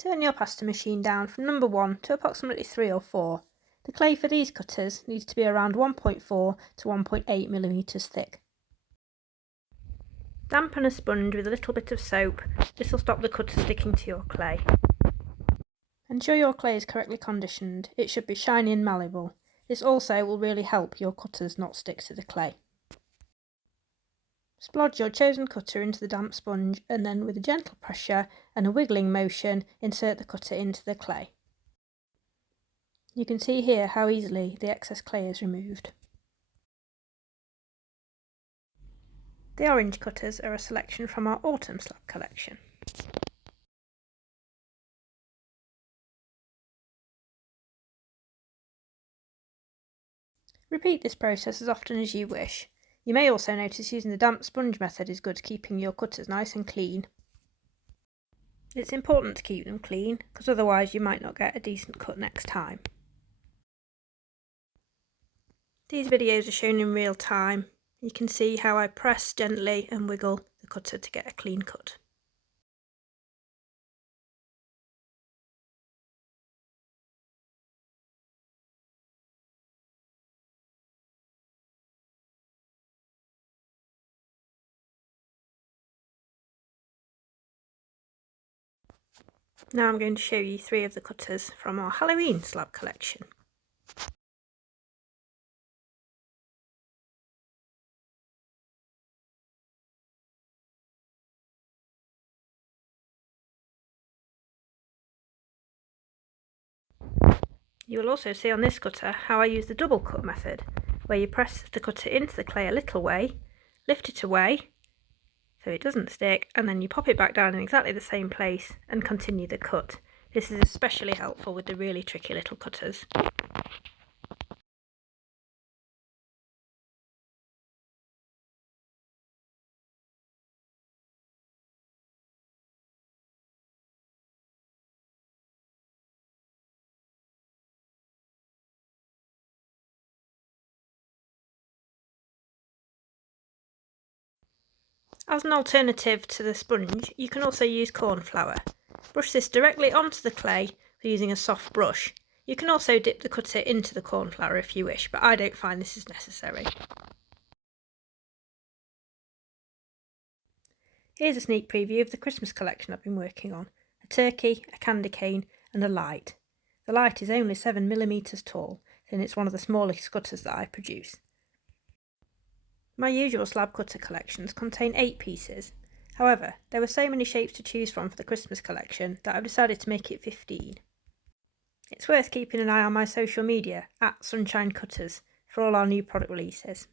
Turn your pasta machine down from number 1 to approximately 3 or 4. The clay for these cutters needs to be around 1.4 to 1.8 millimetres thick. Dampen a sponge with a little bit of soap. This will stop the cutter sticking to your clay. Ensure your clay is correctly conditioned. It should be shiny and malleable. This also will really help your cutters not stick to the clay. Splodge your chosen cutter into the damp sponge and then with a gentle pressure and a wiggling motion insert the cutter into the clay. You can see here how easily the excess clay is removed. The orange cutters are a selection from our autumn slab collection. Repeat this process as often as you wish. You may also notice using the damp sponge method is good at keeping your cutters nice and clean. It's important to keep them clean because otherwise you might not get a decent cut next time. These videos are shown in real time. You can see how I press gently and wiggle the cutter to get a clean cut. Now I'm going to show you 3 of the cutters from our Halloween slab collection. You will also see on this cutter how I use the double cut method, where you press the cutter into the clay a little way, lift it away so it doesn't stick, and then you pop it back down in exactly the same place and continue the cut. This is especially helpful with the really tricky little cutters. As an alternative to the sponge, you can also use corn flour. Brush this directly onto the clay using a soft brush. You can also dip the cutter into the corn flour if you wish, but I don't find this is necessary. Here's a sneak preview of the Christmas collection I've been working on. A turkey, a candy cane and a light. The light is only 7mm tall, and it's one of the smallest cutters that I produce. My usual slab cutter collections contain 8 pieces. However, there were so many shapes to choose from for the Christmas collection that I've decided to make it 15. It's worth keeping an eye on my social media @SunshineCutters for all our new product releases.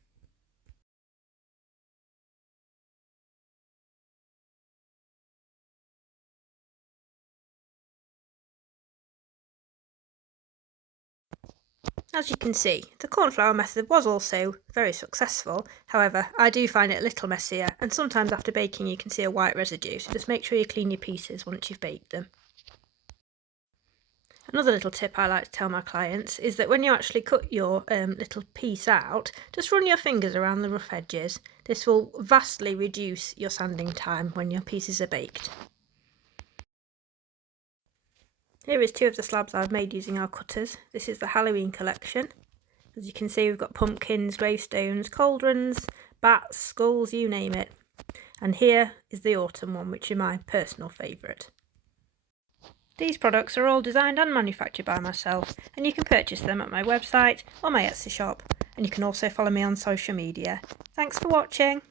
As you can see, the cornflour method was also very successful. However, I do find it a little messier, and sometimes after baking you can see a white residue, so just make sure you clean your pieces once you've baked them. Another little tip I like to tell my clients is that when you actually cut your little piece out, just run your fingers around the rough edges. This will vastly reduce your sanding time when your pieces are baked. Here is 2 of the slabs I've made using our cutters. This is the Halloween collection. As you can see, we've got pumpkins, gravestones, cauldrons, bats, skulls, you name it. And here is the autumn one, which is my personal favourite. These products are all designed and manufactured by myself, and you can purchase them at my website or my Etsy shop, and you can also follow me on social media. Thanks for watching!